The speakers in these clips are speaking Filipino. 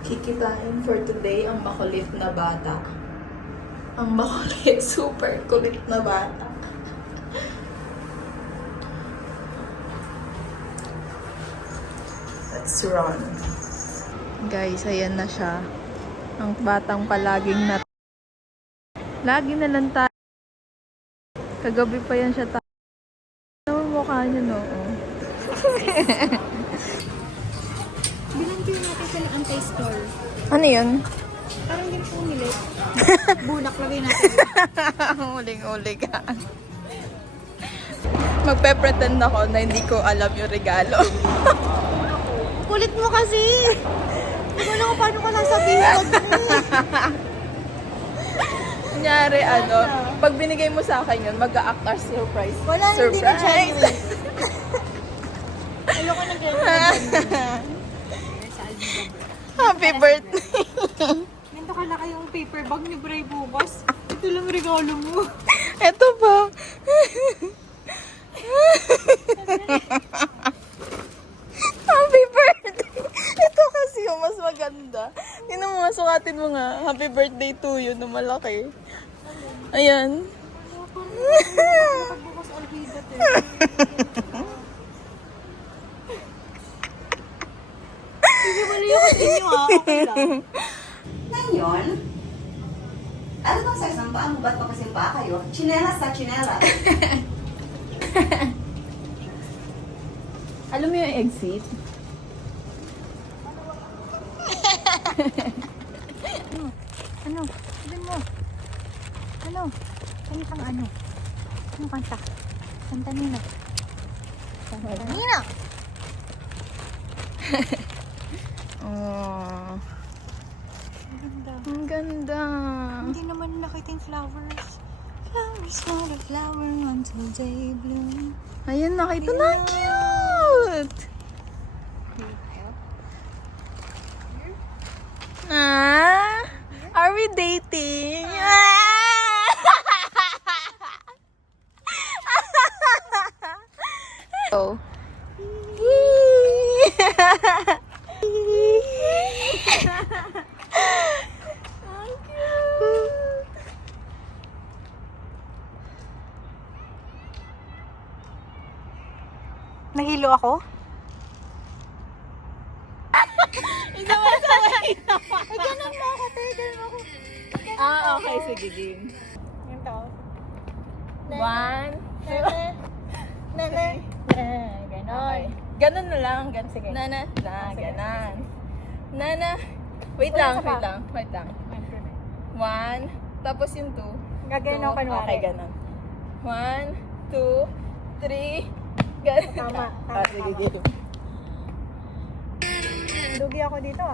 Kikitain for today ang makulit na bata. Ang makulit, super kulit na bata. Let's run. Guys, ayan na siya. Ang batang palaging lagi na lang tayo. Kagabi pa yan siya ano mukha niya, no? Bilang kayo natin sa anti-store. Ano yun? Parang din po umilit. Bunak lagay natin. Uling-uli ka. Magpe-pretend ako na hindi ko alam yung regalo. Kulit mo kasi! Hindi ko alam kung paano ka nasabihin. Kunyari, pag binigay mo sa akin yun, mag-a-act as surprise. Wala, hindi na genuine. Ayoko na genuine. Happy birthday! Nandito ka na kayong paper bag ni Bray bukas. Ito lang regalo mo. Eto ba? Happy birthday! Ito kasi yung mas maganda. Tingnan mo nga, sukatin mo nga. Happy birthday to you na malaki. Ayan. Bukas albigat eh. Hindi mo liyo sa inyo ha. Okay lang. Ngayon, ano bang size ng paa mo? Ba't pa kasing paa kayo? Chinelas sa chinelas. Alam mo yung exit? Ano? Sabihin mo. Ano? Kantang ano? Ano kanta? Kanta nina. Kanta nina! Oh, Ganda. ang ganda. Hindi naman nakita yung flowers. Flowers for the flower until they bloom. Ayun, nakita na. Cute! Ah, are we dating? Oh. Nahilo ako? Isama-samay na. Ay, ganun mo ako, te. Ganun mo ako. Okay, sige, game. Yung tao. One, Nana. Nana. Ganon. okay. Ganun na lang. Ganun, sige. Nana. Ganon. Nana. Wait lang. One, tapos yung two. Gaganon ako kunwari. Okay, ganon. One, two, three. Ganon. Tama. Sige, game. Lugi ako dito ah.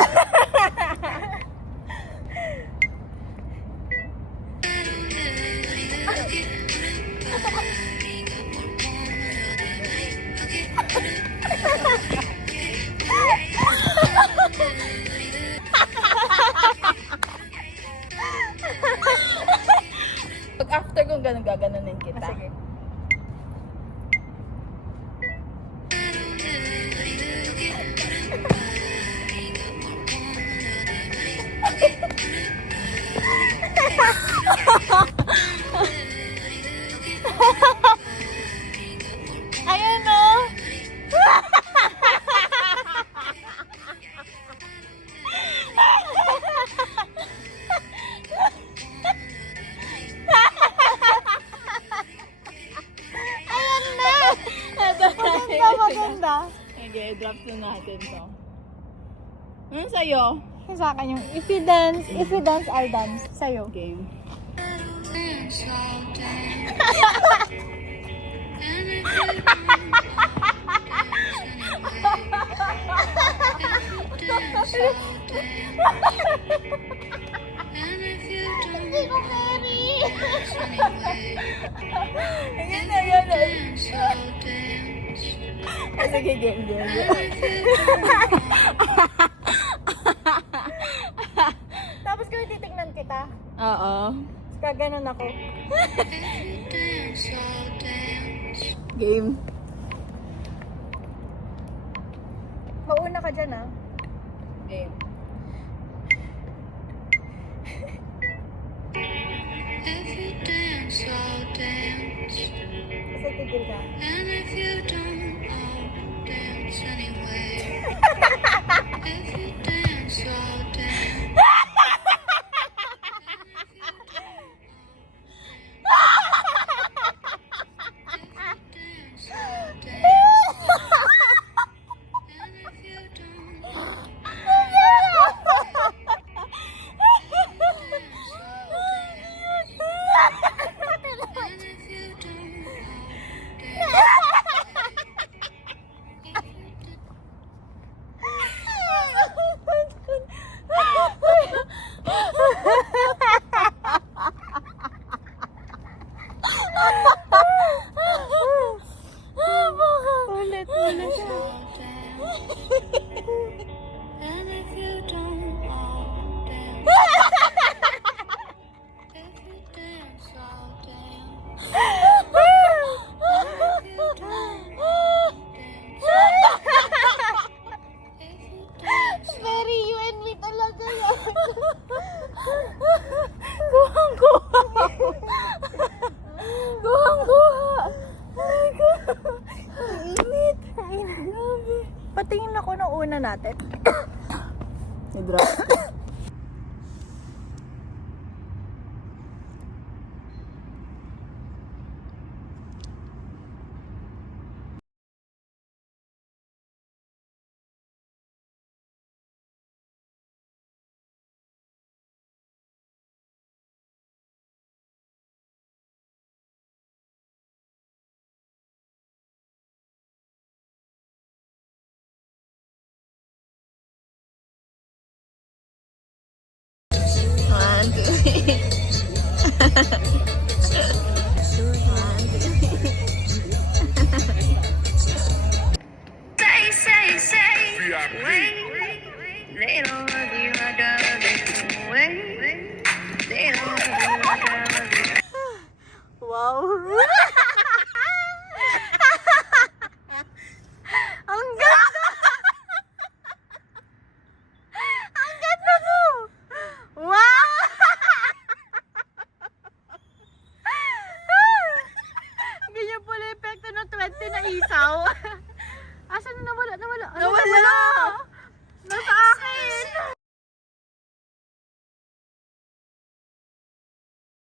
Pag after kong ganun, gaganunin kita. Sige. Ayan o! Maganda. Okay, drop na natin to. Ano sa'yo? Yung sa akin yung, if you dance, I'll dance. Sa'yo. Game. Hindi ko carry. Ayan. Sige, game. Tapos kung titignan kita, Oo. kaganon ako. Game. Mauna ka dyan ah. Game. dance. And if you don't, I'll dance anyway. If you dance, I'll dance. Ulit, ulit. And if you don't, I'll dance. If you dance, I'll dance. If you don't, I'll dance. If you dance, Very you and me talaga yan. Kuhang-kuha. Kuhang-kuha. Ay, init. Grabe. Patingin ako ng una natin. Nidrop. One, two, three. say, wait. They don't love you like I do. Wait. They don't love you like I love you. Wow. Ang ganda! Ang ganda mo! Wow! Ganyan pala epekto ng 20 na isaw.